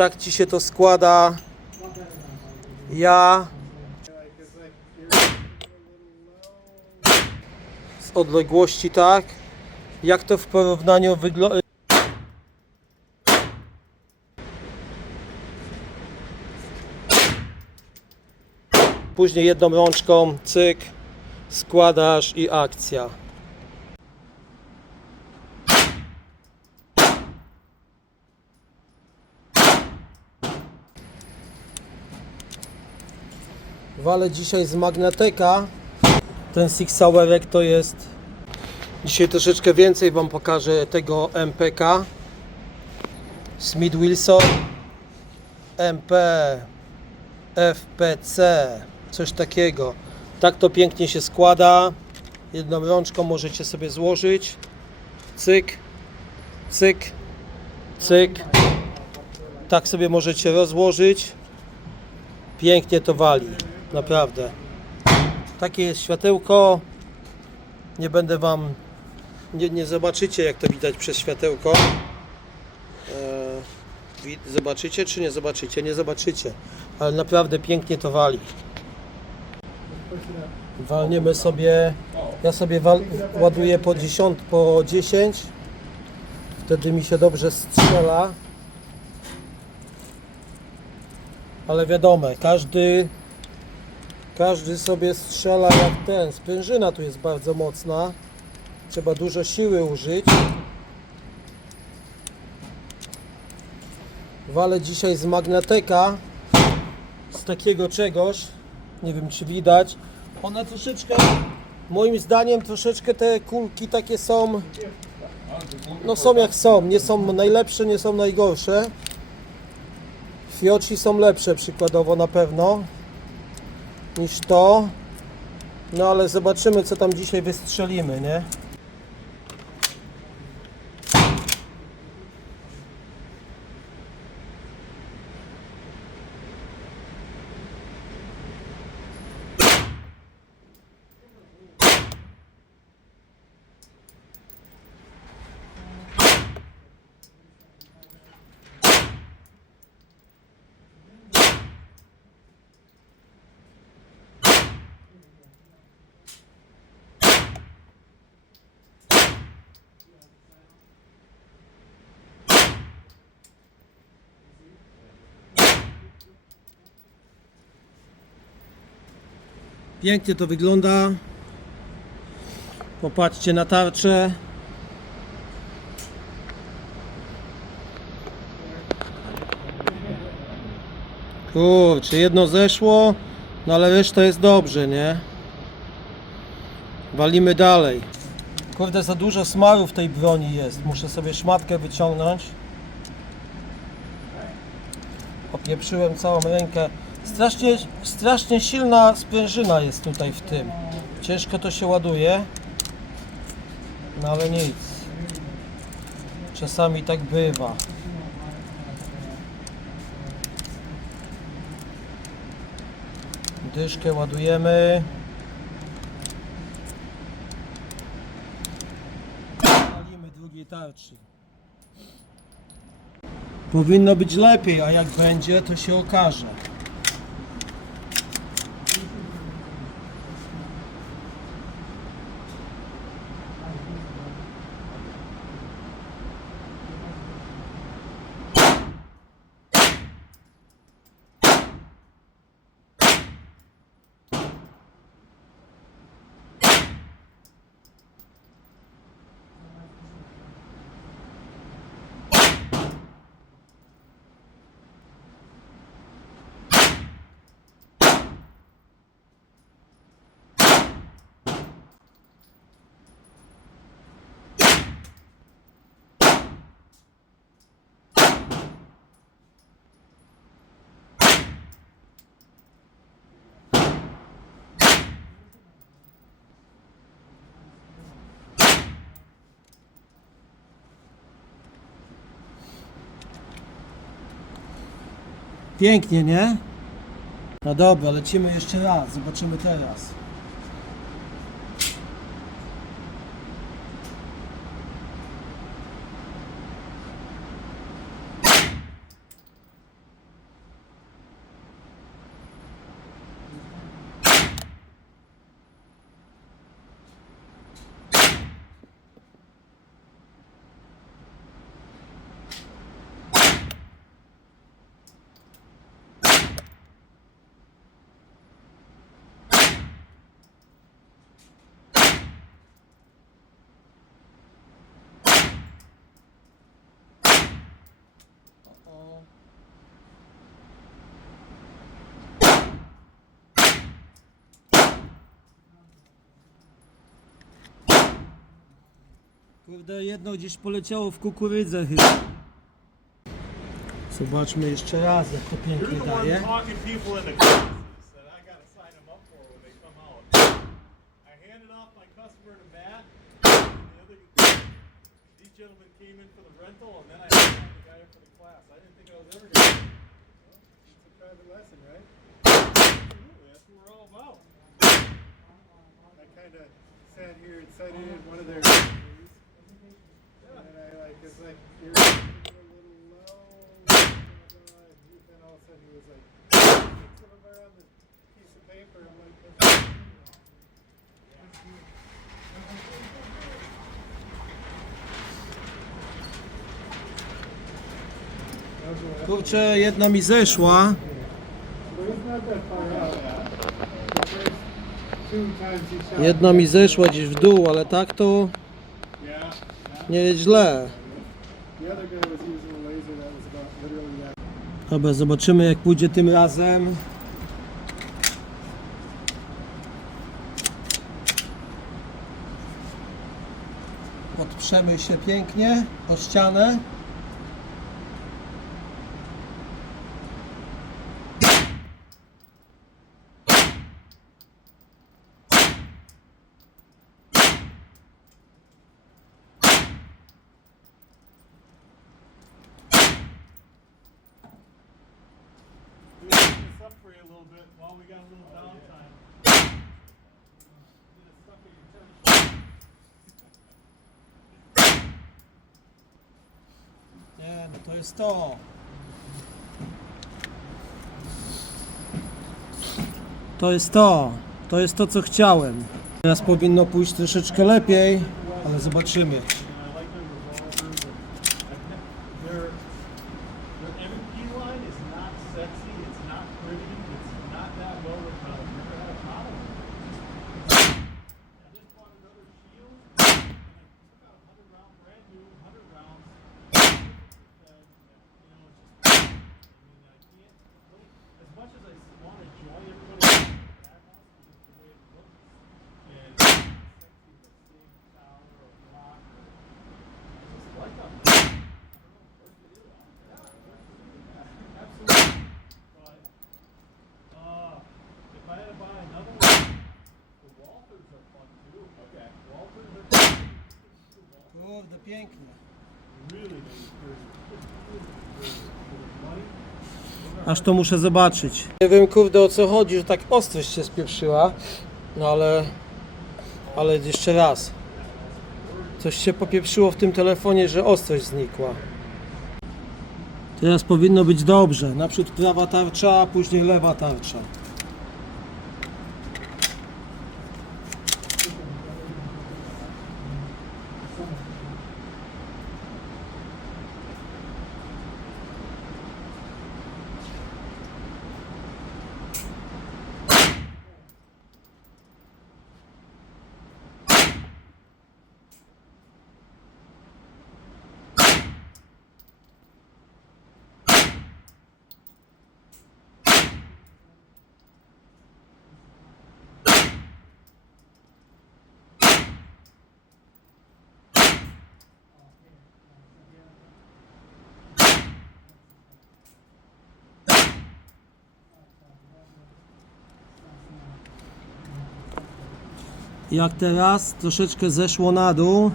tak ci się to składa. Ja z odległości tak. Jak to w porównaniu wygląda? Później jedną rączką, cyk, składasz i akcja. Walę dzisiaj z magnetyka. Ten Six Sauerek to jest. Dzisiaj troszeczkę więcej Wam pokażę tego MPK. Smith Wilson MP FPC coś takiego. Tak to pięknie się składa. Jedną rączką możecie sobie złożyć. Cyk, cyk, cyk. Tak sobie możecie rozłożyć. Pięknie to wali, naprawdę. Takie jest światełko. Nie będę Wam, nie, nie zobaczycie jak to widać przez światełko. Wi- zobaczycie czy nie zobaczycie? Nie zobaczycie, ale naprawdę pięknie to wali. Walniemy sobie, ja sobie wal, ładuję po 10, po 10. Wtedy mi się dobrze strzela. Ale wiadomo, każdy każdy sobie strzela jak ten. Sprężyna tu jest bardzo mocna. Trzeba dużo siły użyć. Walę dzisiaj z magnetyka. Z takiego czegoś. Nie wiem czy widać. One troszeczkę, moim zdaniem troszeczkę te kulki takie są. No są jak są. Nie są najlepsze, nie są najgorsze. Fioci są lepsze przykładowo na pewno niż to. No ale zobaczymy co tam dzisiaj wystrzelimy, nie? Pięknie to wygląda. Popatrzcie na tarczę. Kurczę, jedno zeszło, no ale reszta jest dobrze, nie? Walimy dalej. Kurde, za dużo smaru w tej broni jest. Muszę sobie szmatkę wyciągnąć. Opieprzyłem całą rękę. Strasznie, strasznie silna sprężyna jest tutaj w tym. Ciężko to się ładuje. No ale nic. Czasami tak bywa. Dyszkę ładujemy. Walimy drugiej tarczy. Powinno być lepiej, a jak będzie, to się okaże. Pięknie, nie? No dobra, lecimy jeszcze raz. Zobaczymy teraz. O. Kurde, jedno gdzieś poleciało w kukurydzę chyba. Zobaczmy jeszcze raz, jak to pięknie daje. These gentlemen came in for the rental, and then I signed the guy up for the class. I didn't think I was ever gonna. It's a private lesson, right? Absolutely, that's what we're all about. I kind of sat here and sat in one of their. And I like, it's like, you're a little low. and then all of a sudden he was like, them are the piece of paper. I'm like, Kurczę, jedna mi zeszła. Jedna mi zeszła gdzieś w dół, ale tak to nie jest źle. Dobra, zobaczymy jak pójdzie tym razem. Podprzemy się pięknie o ścianę. Up for you a little bit while we got a little downtime. Nie, no to jest to. To jest to. To jest to, co chciałem. Teraz powinno pójść troszeczkę lepiej, ale zobaczymy. For money. Aż to muszę zobaczyć. Nie wiem kurde o co chodzi, że tak ostrość się spieprzyła. No ale... Ale jeszcze raz. Coś się popieprzyło w tym telefonie, że ostrość znikła. Teraz powinno być dobrze. Naprzód prawa tarcza, a później lewa tarcza. Jak teraz troszeczkę zeszło na dół,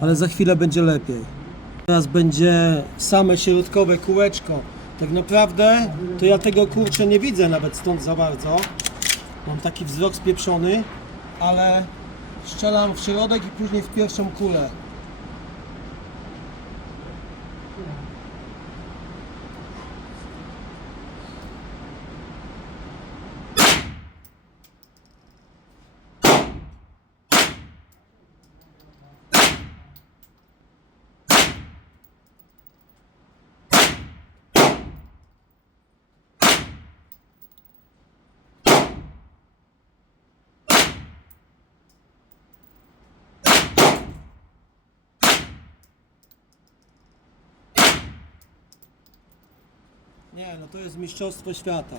ale za chwilę będzie lepiej. Teraz będzie same środkowe kółeczko. Tak naprawdę to ja tego kurczę nie widzę nawet stąd za bardzo. Mam taki wzrok spieprzony, ale strzelam w środek i później w pierwszą kulę. Nie, no to jest mistrzostwo świata.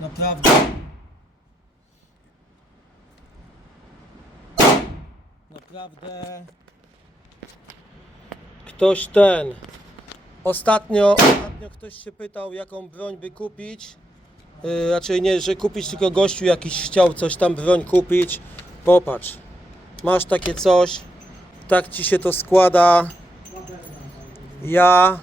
Naprawdę. Naprawdę. Ktoś ten. Ostatnio, ostatnio ktoś się pytał, jaką broń by kupić. Yy, raczej nie, że kupić, tylko gościu jakiś chciał coś tam broń kupić. Popatrz. Masz takie coś. Tak ci się to składa. Ja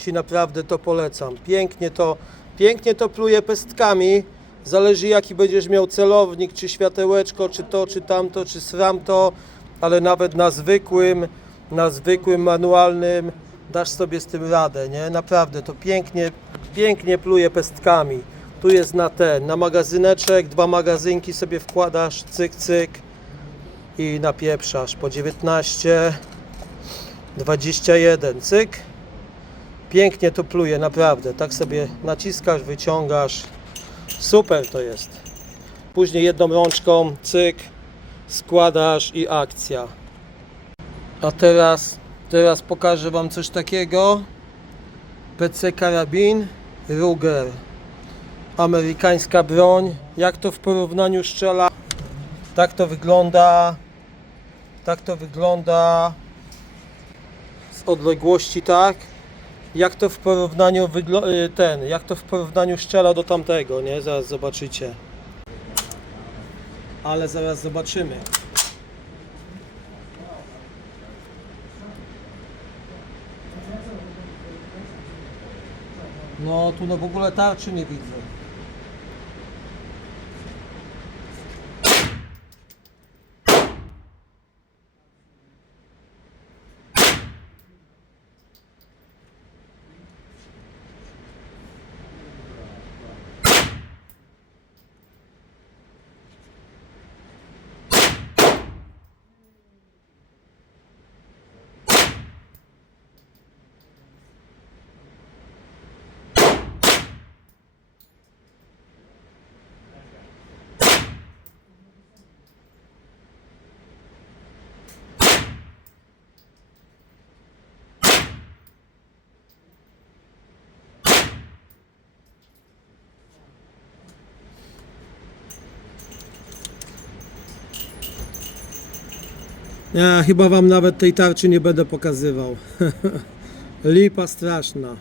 Ci naprawdę to polecam. Pięknie to, pięknie to pluje pestkami. Zależy jaki będziesz miał celownik, czy światełeczko, czy to, czy tamto, czy sramto, ale nawet na zwykłym, na zwykłym manualnym dasz sobie z tym radę, nie? Naprawdę to pięknie, pięknie pluje pestkami. Tu jest na ten, na magazyneczek, dwa magazynki sobie wkładasz, cyk, cyk i napieprzasz po 19, 21, cyk. Pięknie to pluje, naprawdę. Tak sobie naciskasz, wyciągasz. Super to jest. Później jedną rączką, cyk, składasz i akcja. A teraz, teraz pokażę Wam coś takiego. PC karabin Ruger. Amerykańska broń. Jak to w porównaniu strzela? Tak to wygląda. Tak to wygląda z odległości, tak? Jak to w porównaniu y, ten, jak to w porównaniu strzela do tamtego, nie? Zaraz zobaczycie. Ale zaraz zobaczymy. No tu no w ogóle tarczy nie widzę. Ja chyba wam nawet tej tarczy nie będę pokazywał. Lipa straszna.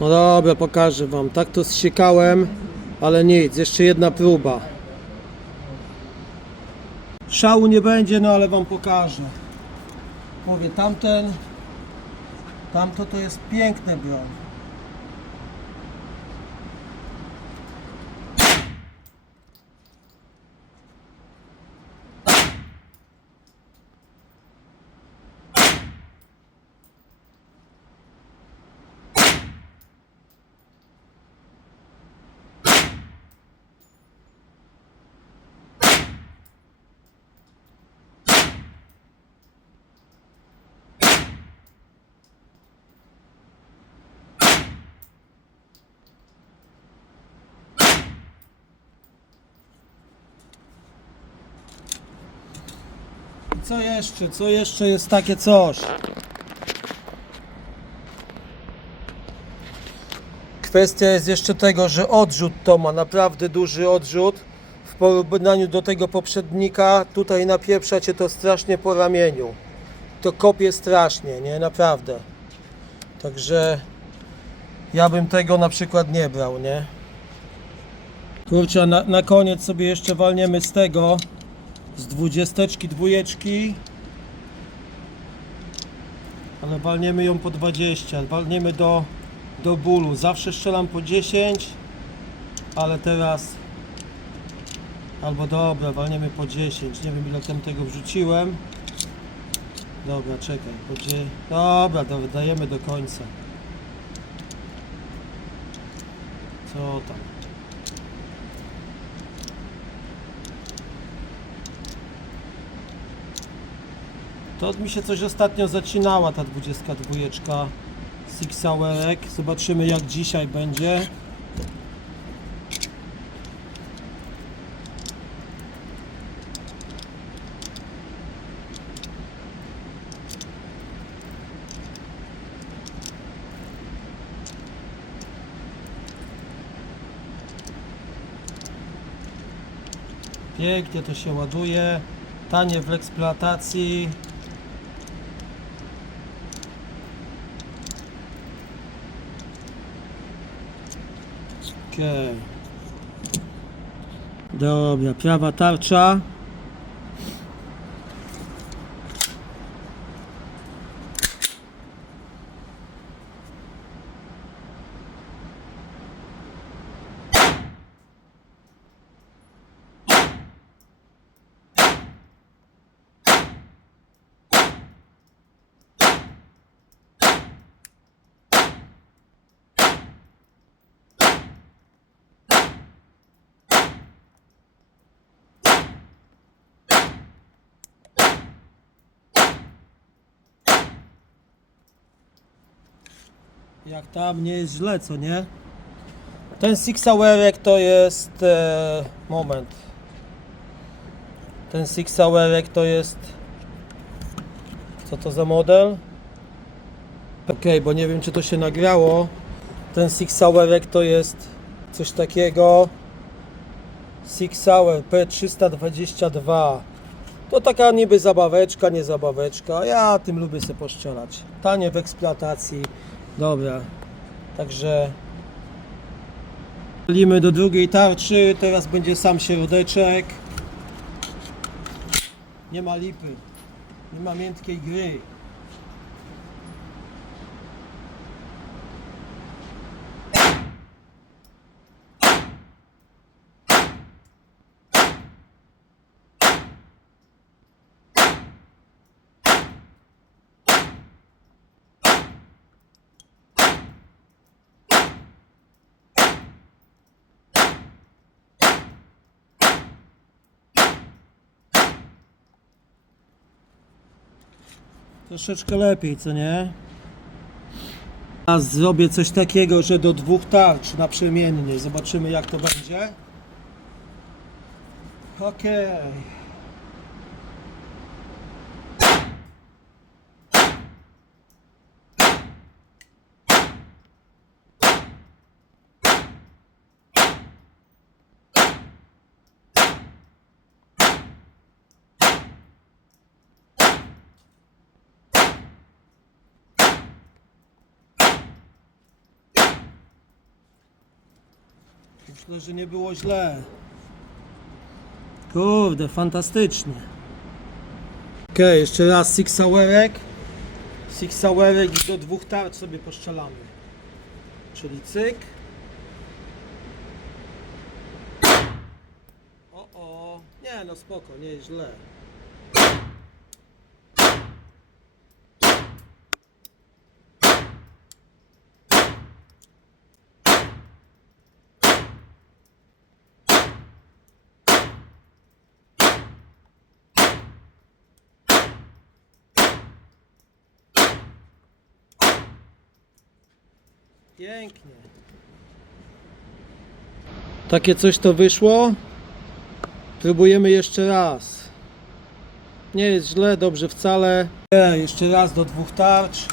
No dobra, pokażę wam. Tak to zsiekałem, ale nic, jeszcze jedna próba. Szału nie będzie, no ale wam pokażę. Mówię, tamten, tamto to jest piękne broń. Co jeszcze? Co jeszcze jest takie coś? Kwestia jest jeszcze tego, że odrzut to ma naprawdę duży odrzut. W porównaniu do tego poprzednika, tutaj napieprza cię to strasznie po ramieniu. To kopie strasznie, nie? Naprawdę. Także ja bym tego na przykład nie brał, nie? Kurczę, na, na koniec sobie jeszcze walniemy z tego z dwudziesteczki, dwójeczki. Ale walniemy ją po 20, walniemy do, do bólu. Zawsze strzelam po 10, ale teraz albo dobra, walniemy po 10. Nie wiem ile tam tego wrzuciłem. Dobra, czekaj, po dzie... Dobra, dobra, dajemy do końca. Co tam? To mi się coś ostatnio zacinała ta 22 Six Hourek. Zobaczymy jak dzisiaj będzie. Pięknie to się ładuje, tanie w eksploatacji, Okej. Dobra, prawa tarcza. Jak tam nie jest źle, co nie? Ten Six Hourek to jest. E, moment. Ten Six Hourek to jest. Co to za model? Ok, bo nie wiem czy to się nagrało. Ten Six Hourek to jest coś takiego. Six Hour P322. To taka niby zabaweczka, nie zabaweczka. Ja tym lubię sobie poszczelać. Tanie w eksploatacji. Dobra. Także Przechodzimy do drugiej tarczy. Teraz będzie sam środeczek. Nie ma lipy. Nie ma miętkiej gry. Troszeczkę lepiej, co nie? A zrobię coś takiego, że do dwóch tarcz naprzemiennie. Zobaczymy jak to będzie. Okej. Myślę, że nie było źle. Kurde, fantastycznie. Ok, jeszcze raz Six Hourek. Six Hourek i do dwóch tarcz sobie poszczelamy. Czyli cyk. O, o. Nie no, spoko, nie źle. Pięknie. Takie coś to wyszło. Próbujemy jeszcze raz. Nie jest źle, dobrze wcale. Jeszcze raz do dwóch tarcz.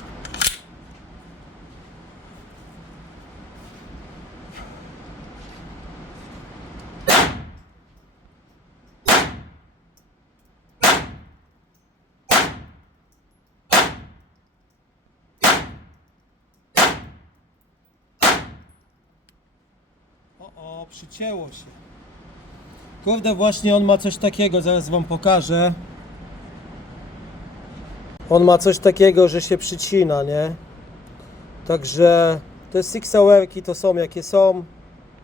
O, się. Kurde, właśnie on ma coś takiego, zaraz wam pokażę. On ma coś takiego, że się przycina, nie? Także te Six Hourki to są jakie są.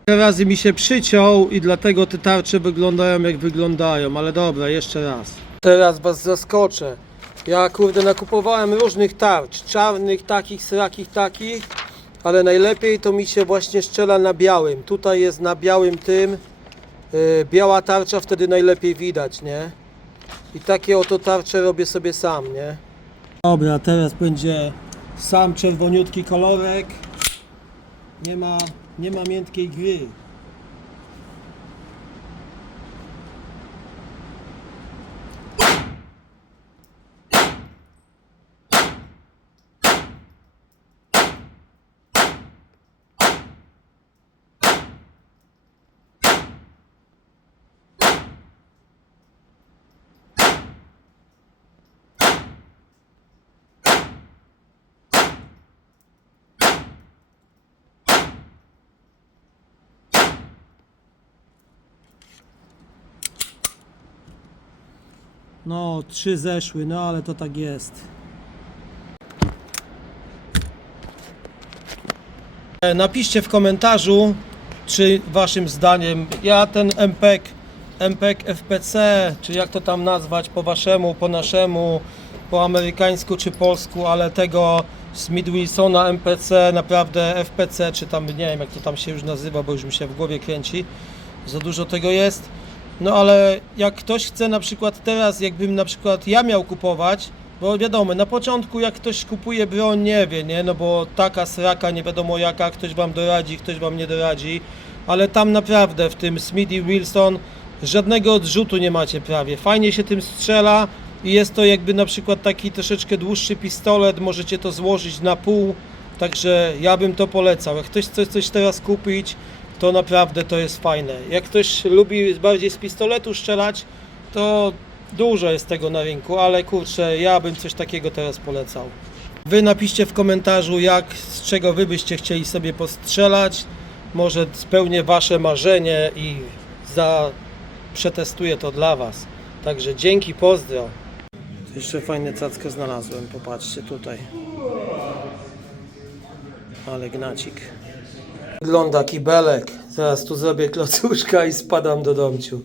Wiele razy mi się przyciął i dlatego te tarcze wyglądają jak wyglądają, ale dobra, jeszcze raz. Teraz was zaskoczę. Ja kurde nakupowałem różnych tarcz, czarnych, takich, srakich, takich, ale najlepiej to mi się właśnie szczela na białym. Tutaj jest na białym tym, yy, biała tarcza wtedy najlepiej widać, nie? I takie oto tarcze robię sobie sam, nie? Dobra, teraz będzie sam czerwoniutki kolorek. Nie ma, nie ma miętkiej gry. No, trzy zeszły, no ale to tak jest. E, Napiszcie w komentarzu, czy waszym zdaniem ja ten MPEG, MPEG FPC, czy jak to tam nazwać po waszemu, po naszemu, po amerykańsku czy polsku, ale tego Smith Wilsona MPC, naprawdę FPC, czy tam nie wiem jak to tam się już nazywa, bo już mi się w głowie kręci, za dużo tego jest. No ale jak ktoś chce na przykład teraz, jakbym na przykład ja miał kupować, bo wiadomo, na początku jak ktoś kupuje broń, nie wie, nie, no bo taka sraka, nie wiadomo jaka, ktoś wam doradzi, ktoś wam nie doradzi, ale tam naprawdę w tym Smithy Wilson żadnego odrzutu nie macie prawie, fajnie się tym strzela i jest to jakby na przykład taki troszeczkę dłuższy pistolet, możecie to złożyć na pół, także ja bym to polecał, jak ktoś chce coś teraz kupić, to naprawdę to jest fajne. Jak ktoś lubi bardziej z pistoletu strzelać, to dużo jest tego na rynku, ale kurczę, ja bym coś takiego teraz polecał. Wy napiszcie w komentarzu, jak, z czego wy byście chcieli sobie postrzelać. Może spełnię wasze marzenie i za, przetestuję to dla was. Także dzięki, pozdro. Jeszcze fajne cackę znalazłem, popatrzcie tutaj. Ale gnacik. Wygląda kibelek. Zaraz tu zrobię klocuszka i spadam do domciu.